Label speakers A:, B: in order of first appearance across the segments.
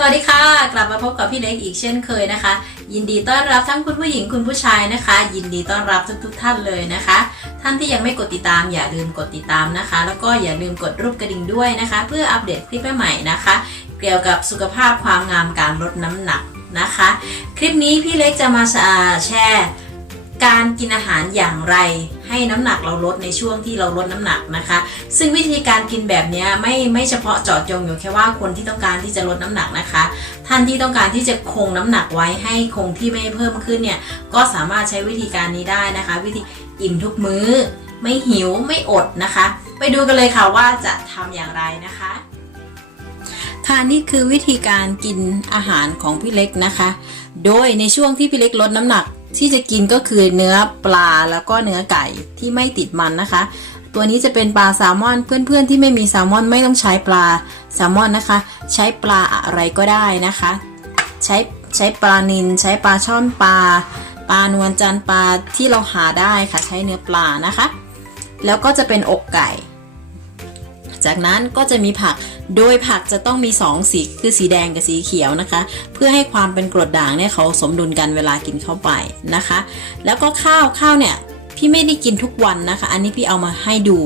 A: สวัสดีค่ะ กลับมาพบกับพี่เล็กอีกเช่นเคยนะคะ ยินดีต้อนรับทั้งคุณผู้หญิงคุณผู้ชายนะคะ ยินดีต้อนรับทุกๆทท่านเลยนะคะ ท่านที่ยังไม่กดติดตามอย่าลืมกดติดตามนะคะ แล้วก็อย่าลืมกดรูปกระดิ่งด้วยนะคะ เพื่ออัปเดตคลิปใหม่ๆนะคะ เกี่ยวกับสุขภาพความงามการลดน้ำหนักนะคะ คลิปนี้พี่เล็กจะมาแชร์การกินอาหารอย่างไร ให้น้ำหนักเราลดในช่วงที่เราลดน้ำหนักนะคะ ซึ่งวิธีการกินแบบนี้ไม่ไม่เฉพาะเจาะจงอยู่แค่ว่าคนที่ต้องการที่จะลดน้ำหนักนะคะ ท่านที่ต้องการที่จะคงน้ำหนักไว้ให้คงที่ไม่เพิ่มขึ้นเนี่ยก็สามารถใช้วิธีการนี้ได้นะคะ วิธีอิ่มทุกมื้อ ไม่หิวไม่อดนะคะ ไปดูกันเลยค่ะว่าจะทำอย่างไรนะคะค่ะนี่คือวิธีการกินอาหารของพี่เล็กนะคะ โดยในช่วงที่พี่เล็กลดน้ำหนัก ที่จะกินก็คือเนื้อปลาแล้วก็เนื้อไก่ที่ไม่ติดมันนะคะ ตัวนี้จะเป็นปลาแซลมอน เพื่อนๆที่ไม่มีแซลมอนไม่ต้องใช้ปลาแซลมอนนะคะ ใช้ปลาอะไรก็ได้นะคะ ใช้ใช้ปลานิลใช้ปลาช่อนปลาปลานวลจันปลาที่เราหาได้ค่ะใช้เนื้อปลานะคะ แล้วก็จะเป็นอกไก่ จากนั้นก็จะมีผัก โดยผักจะต้องมี 2 สีคือสีแดงกับสีเขียวนะคะ เพื่อให้ความเป็นกรดด่างเนี่ยเขาสมดุลกันเวลากินเข้าไปนะคะ แล้วก็ข้าวข้าวเนี่ยพี่ไม่ได้กินทุกวันนะคะ อันนี้พี่เอามาให้ดู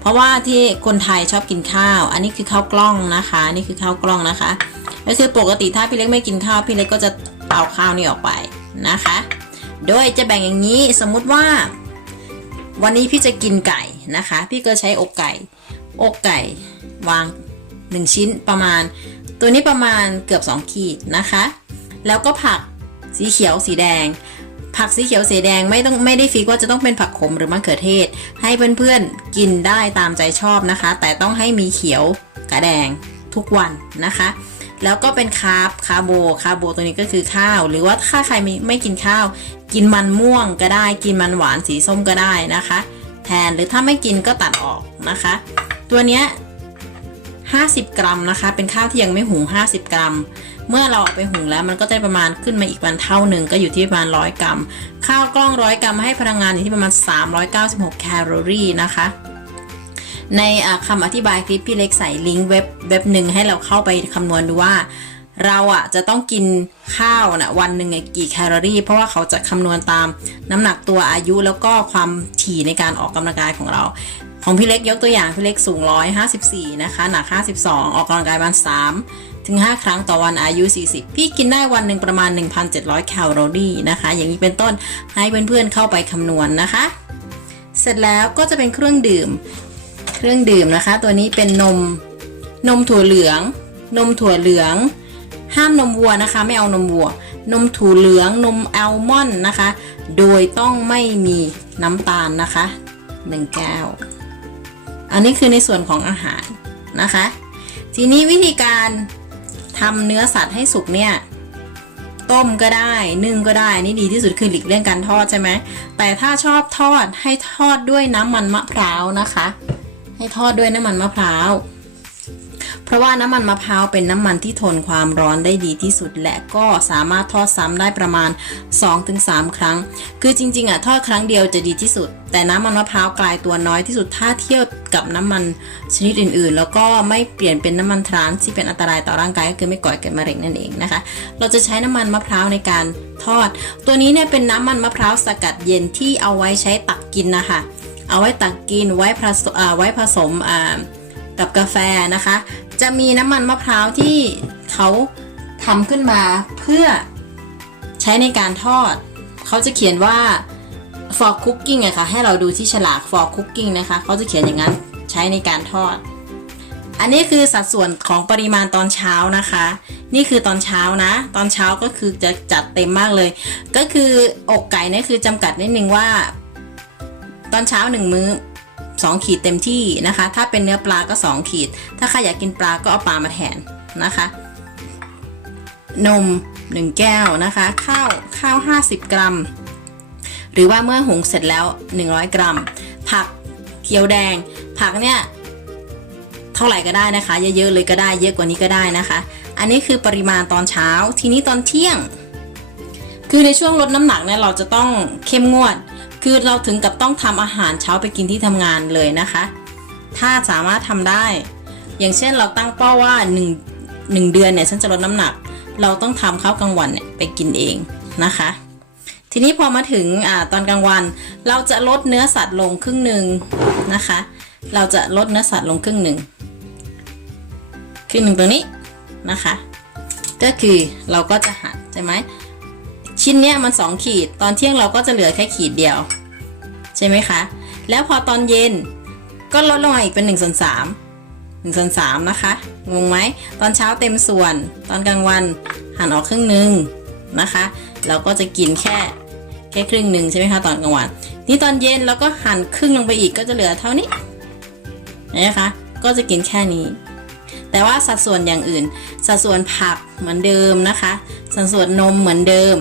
A: เพราะว่าที่คนไทยชอบกินข้าว อันนี้คือข้าวกล้องนะคะนนี่คือข้าวกล้องนะคะ ก็คือปกติถ้าพี่เล็กไม่กินข้าวพี่เล็กก็จะเอาข้าวนี่ออกไปนะคะ โดยจะแบ่งอย่างนี้สมมุติว่า วันนี้พี่จะกินไก่นะคะ พี่ก็ใช้อกไก่ อกไก่วาง 1 ชิ้นประมาณ ตัวนี้ประมาณเกือบ 2 ขีดนะคะ แล้วก็ผักสีเขียวสีแดง ผักสีเขียวสีแดงไม่ต้องไม่ได้ฟิกว่าจะต้องเป็นผักขมหรือมะเขือเทศ ให้เพื่อนๆกินได้ตามใจชอบนะคะ แต่ต้องให้มีเขียวกับแดงทุกวันนะคะ แล้วก็เป็นคาร์บคาร์โบคาร์โบตัวนี้ก็คือข้าว หรือว่าถ้าใครไม่ไม่กินข้าว กินมันม่วงก็ได้ กินมันหวานสีส้มก็ได้นะคะ แทนหรือถ้าไม่กินก็ตัดออกนะคะ ตัวเนี้ย50 กรัมนะคะ เป็นข้าวที่ยังไม่หุง 50 กรัม เมื่อเราเอาไปหุงแล้วมันก็จะประมาณขึ้นมาอีกวันเท่าหนึ่งก็อยู่ที่ประมาณ 100 กรัม ข้าวกล้องร้อยกรัมให้พลังงานอยู่ที่ประมาณ 396 แคลอรี่นะคะ ในคำอธิบายคลิปพี่เล็กใส่ลิงก์เว็บเว็บหนึ่งให้เราเข้าไปคำนวณดูว่า เราอะจะต้องกินข้าวนะวันหนึ่งกี่แคลอรี่ เพราะว่าเขาจะคำนวณตามน้ำหนักตัวอายุแล้วก็ความถี่ในการออกกำลังกายของเรา ของพี่เล็กยกตัวอย่างพี่เล็กสูง 154 นะคะ หนัก 52 ออกกำลังกายวัน 3 ถึง 5 ครั้งต่อวันอายุ 40 พี่กินได้วันหนึ่งประมาณ 1,700 แคลอรี่นะคะ อย่างนี้เป็นต้นให้เพื่อนๆเข้าไปคำนวณนะคะ เสร็จแล้วก็จะเป็นเครื่องดื่ม เครื่องดื่มนะคะ ตัวนี้เป็นนมนมถั่วเหลือง นมถั่วเหลือง ห้ามนมวัวนะคะ ไม่เอานมวัว นมถั่วเหลือง นมอัลมอนด์นะคะ โดยต้องไม่มีน้ำตาลนะคะ 1 แก้ว อันนี้คือในส่วนของอาหารนะคะ ทีนี้วิธีการทำเนื้อสัตว์ให้สุกเนี่ยต้มก็ได้นึ่งก็ได้นี่ดีที่สุดคือหลีกเลี่ยงการทอดใช่ไหมแต่ถ้าชอบทอดให้ทอดด้วยน้ำมันมะพร้าวนะคะ ให้ทอดด้วยน้ำมันมะพร้าว ราะว่าน้ำมันมะพร้าวเป็นน้ำมันที่ทนความร้อนได้ดีที่สุด และก็สามารถทอดซ้ำได้ประมาณ 2-3 ครั้ง คือจริงๆอะทอดครั้งเดียวจะดีที่สุด แต่น้ำมันมะพร้าวกลายตัวน้อยที่สุดถ้าเทียบกับน้ำมันชนิดอื่นๆ แล้วก็ไม่เปลี่ยนเป็นน้ำมันทรานที่เป็นอันตรายต่อร่างกายก็คือไม่ก่อเกิดมะเร็งนั่นเองนะคะ เราจะใช้น้ำมันมะพร้าวในการทอด ตัวนี้เนี่ยเป็นน้ำมันมะพร้าวสกัดเย็นที่เอาไว้ใช้ตักกินนะคะเอาไว้ตักกินไว้ผสมไว้ผสมกับกาแฟนะคะ จะมีน้ำมันมะพร้าวที่เขาทำขึ้นมาเพื่อใช้ในการทอด เขาจะเขียนว่า for cooking อะคะ่ะให้เราดูที่ฉลาก for cooking นะคะเขาจะเขียนอย่างนั้นใช้ในการทอด อันนี้คือสัดส่วนของปริมาณตอนเช้านะคะ นี่คือตอนเช้านะ ตอนเช้าก็คือจะจัดเต็มมากเลย ก็คืออกไก่นี่คือจำกัดนิดนึงว่า ตอนเช้าหนึ่งมื้อ 2 ขีดเต็มที่นะคะ ถ้าเป็นเนื้อปลาก็ 2 ขีด ถ้าใครอยากกินปลาก็เอาปลามาแทนนะคะ นม 1 แก้วนะคะ ข้าวข้าว 50 กรัม หรือว่าเมื่อหุงเสร็จแล้ว 100 กรัม ผักเขียวแดง ผักเนี่ยเท่าไหร่ก็ได้นะคะ เยอะๆเลยก็ได้ เยอะกว่านี้ก็ได้นะคะ อันนี้คือปริมาณตอนเช้า ทีนี้ตอนเที่ยง คือในช่วงลดน้ำหนักเนี่ยเราจะต้องเข้มงวด คือเราถึงกับต้องทำอาหารเช้าไปกินที่ทำงานเลยนะคะ ถ้าสามารถทำได้ อย่างเช่นเราตั้งเป้าว่า1หนึ่งเดือนเนี่ยฉันจะลดน้ำหนัก เราต้องทำข้าวกลางวันเนี่ยไปกินเองนะคะ ทีนี้พอมาถึงอตอนกลางวัน เราจะลดเนื้อสัตว์ลงครึ่งหนึ่งนะคะ เราจะลดเนื้อสัตว์ลงครึ่งหนึ่งครึ่งหนึ่งตรงนี้นะคะ ก็คือเราก็จะหันใช่ไหม ชิ้นเนี้ยมัน 2 ขีด ตอนเที่ยงเราก็จะเหลือแค่ขีดเดียว ใช่ไหมคะ แล้วพอตอนเย็นก็ลดลงมาอีกเป็น1ส่วน3 1ส่วน3นะคะ งงไหม ตอนเช้าเต็มส่วน ตอนกลางวันหั่นออกครึ่งหนึ่งนะคะ เราก็จะกินแค่แค่ครึ่งหนึ่งใช่ไหมคะตอนกลางวัน นี่ตอนเย็นเราก็หั่นครึ่งลงไปอีกก็จะเหลือเท่านี้นะคะ ก็จะกินแค่นี้ แต่ว่าสัดส่วนอย่างอื่น สัดส่วนผักเหมือนเดิมนะคะ สัดส่วนนมเหมือนเดิม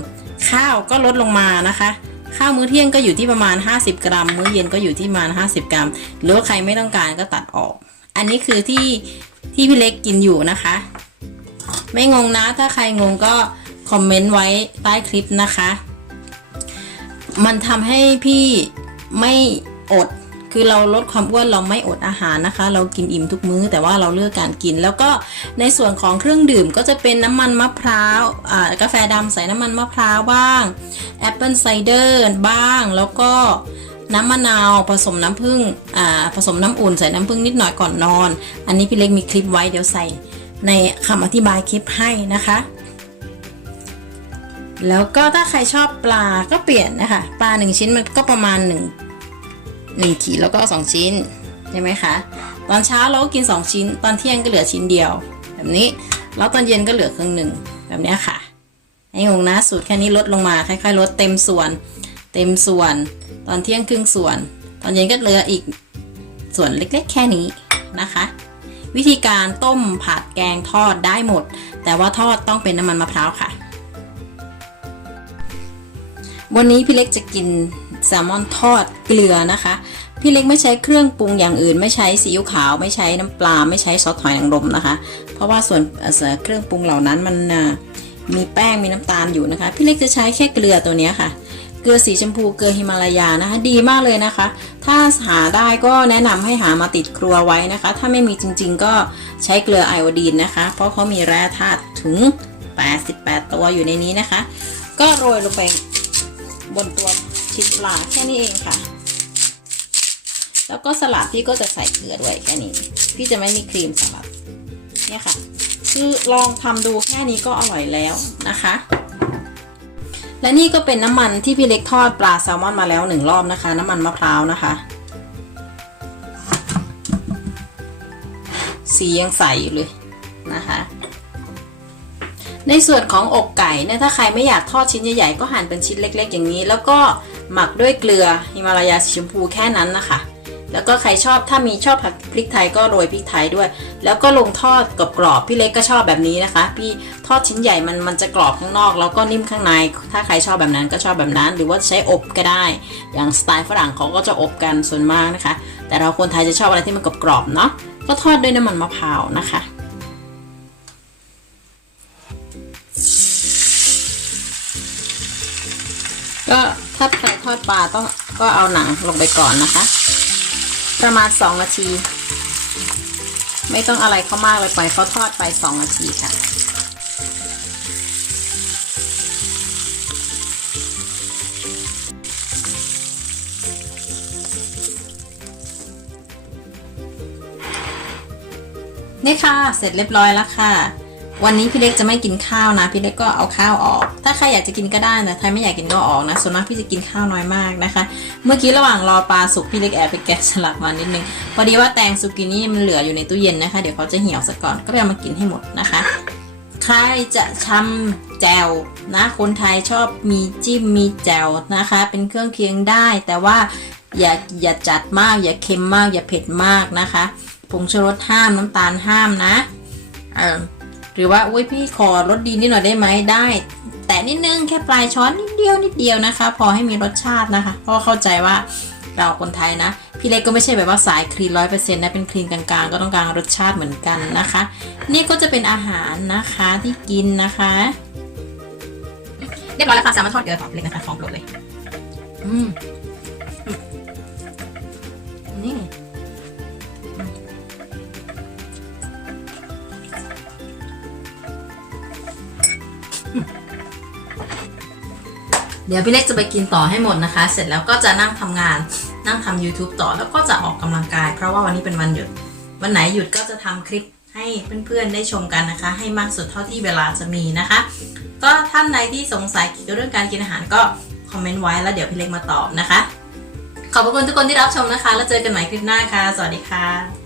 A: ข้าวก็ลดลงมานะคะ ข้าวมื้อเที่ยงก็อยู่ที่ประมาณ 50 กรัม มื้อเย็นก็อยู่ที่ประมาณ 50 กรัม หรือว่าใครไม่ต้องการก็ตัดออก อันนี้คือที่ที่พี่เล็กกินอยู่นะคะ ไม่งงนะ ถ้าใครงงก็คอมเมนต์ไว้ใต้คลิปนะคะ มันทำให้พี่ไม่อด คือเราลดความอ้วนเราไม่อดอาหารนะคะ เรากินอิ่มทุกมื้อแต่ว่าเราเลือกการกิน แล้วก็ในส่วนของเครื่องดื่มก็จะเป็นน้ำมันมะพร้าวกาแฟดำใส่น้ำมันมะพร้าวบ้างแอปเปิลไซเดอร์บ้างแล้วก็น้ำมะนาวผสมน้ำผึ้งผสมน้ำอุ่นใส่น้ำผึ้งนิดหน่อยก่อนนอน อันนี้พี่เล็กมีคลิปไว้เดี๋ยวใส่ในคำอธิบายคลิปให้นะคะ แล้วก็ถ้าใครชอบปลาก็เปลี่ยนนะคะ ปลาหนึ่งชิ้นมันก็ประมาณห นึ่งหนึ่งขีดแล้วก็สองชิ้นใช่ไหมคะ ตอนเช้าเราก็กิน 2 ชิ้น ตอนเที่ยงก็เหลือชิ้นเดียว แบบนี้ แล้วตอนเย็นก็เหลือครึ่งหนึ่งแบบนี้ค่ะไอ้งงนะสูตรแค่นี้ลดลงมาค่อยๆลดเต็มส่วน เต็มส่วน ตอนเที่ยงครึ่งส่วน ตอนเย็นก็เหลืออีกส่วนเล็กๆ แค่นี้นะคะ วิธีการต้มผัดแกงทอดได้หมด แต่ว่าทอดต้องเป็นน้ำมันมะพร้าวค่ะ วันนี้พี่เล็กจะกิน แซลมอนทอดเกลือนะคะ พี่เล็กไม่ใช้เครื่องปรุงอย่างอื่น ไม่ใช้ซีอิ๊วขาว ไม่ใช้น้ำปลา ไม่ใช้ซอสหอยนางรมนะคะ เพราะว่าส่วนเอ่อเครื่องปรุงเหล่านั้นมันมีแป้งมีน้ำตาลอยู่นะคะ พี่เล็กจะใช้แค่เกลือตัวนี้ค่ะเกลือสีชมพูเกลือฮิมาลายานะคะ ดีมากเลยนะคะ ถ้าหาได้ก็แนะนำให้หามาติดครัวไว้นะคะ ถ้าไม่มีจริงๆ ก็ใช้เกลือไอโอดีนนะคะ เพราะเขามีแร่ธาตุถึง 88 ตัวอยู่ในนี้นะคะ ก็โรยลงไปบนตัว ชิ้นปลาแค่นี้เองค่ะ แล้วก็สลัดพี่ก็จะใส่เกลือด้วยแค่นี้ พี่จะไม่มีครีมสลัดเนี่ยค่ะ คือลองทำดูแค่นี้ก็อร่อยแล้วนะคะ และนี่ก็เป็นน้ำมันที่พี่เล็กทอดปลาแซลมอนมาแล้วหนึ่งรอบนะคะ น้ำมันมะพร้าวนะคะ สียังใสอยู่เลยนะคะในส่วนของอกไก่เนี่ยถ้าใครไม่อยากทอดชิ้นใหญ่ๆก็หั่นเป็นชิ้นเล็ก ๆ อย่างนี้ แล้วก็ หมักด้วยเกลือฮิมาลายาสีชมพูแค่นั้นนะคะ แล้วก็ใครชอบถ้ามีชอบผัดพริกไทยก็โรยพริกไทยด้วย แล้วก็ลงทอดกรอบๆพี่เล็กก็ชอบแบบนี้นะคะ พี่ทอดชิ้นใหญ่มันมันจะกรอบข้างนอก แล้วก็นิ่มข้างใน ถ้าใครชอบแบบนั้นก็ชอบแบบนั้น หรือว่าใช้อบก็ได้ อย่างสไตล์ฝรั่งเขาก็จะอบกันส่วนมากนะคะ แต่เราคนไทยจะชอบอะไรที่มันกรอบๆเนาะก็ทอดด้วยน้ำมันมะพร้าวนะคะ ก็ถ้าใครทอดปลาต้องก็เอาหนังลงไปก่อนนะคะ ประมาณ 2 นาที ไม่ต้องอะไรเขามากเลยปล่อยเขาทอดไป 2 นาทีค่ะนี่ค่ะ เสร็จเรียบร้อยแล้วค่ะ วันนี้พี่เล็กจะไม่กินข้าวนะ พี่เล็กก็เอาข้าวออก ถ้าใครอยากจะกินก็ได้นะถ้าไม่อยากกินก็ออกนะ ส่วนมากพี่จะกินข้าวน้อยมากนะคะ เมื่อกี้ระหว่างรอปลาสุกพี่เล็กแอบไปแกะสลักมานิดนึง พอดีว่าแตงซูกินี่มันเหลืออยู่ในตู้เย็นนะคะ เดี๋ยวเขาจะเหี่ยวซะก่อน ก็ไปเอามากินให้หมดนะคะ ใครจะชำแจวนะ คนไทยชอบมีจิ้มมีแจวนะคะ เป็นเครื่องเคียงได้ แต่ว่าอย่าอย่าจัดมาก อย่าเค็มมาก อย่าเผ็ดมากนะคะ ผงชูรสห้าม น้ำตาลห้ามนะ เออ หรือว่าอุ้ยพี่ขอรสดีนิดหน่อยได้ไหมได้ แต่นิดนึงแค่ปลายช้อนนิดเดียวนิดเดียวนะคะ พอให้มีรสชาตินะคะ เพราะเข้าใจว่าเราคนไทยนะ พี่เล็กก็ไม่ใช่แบบว่าสายคลีนร้อยเปอร์เซ็นต์นะเป็นคลีนกลางๆ ก็ต้องการรสชาติเหมือนกันนะคะ นี่ก็จะเป็นอาหารนะคะที่กินนะคะเรียบร้อยแล้วค่ะแซลมอนทอดเกลือตอบเลยนะคะของโปรดเลย อืมนี่ เดี๋ยวพี่เล็กจะไปกินต่อให้หมดนะคะ เสร็จแล้วก็จะนั่งทำงานนั่งทำ YouTube ต่อแล้วก็จะออกกำลังกาย เพราะว่าวันนี้เป็นวันหยุด วันไหนหยุดก็จะทำคลิปให้เพื่อนๆได้ชมกันนะคะ ให้มากสุดเท่าที่เวลาจะมีนะคะ ก็ท่านใดที่สงสัยเกี่ยวกับเรื่องการกินอาหารก็คอมเมนต์ไว้แล้วเดี๋ยวพี่เล็กมาตอบนะคะ ขอบคุณทุกคนที่รับชมนะคะ แล้วเจอกันใหม่คลิปหน้าค่ะ สวัสดีค่ะ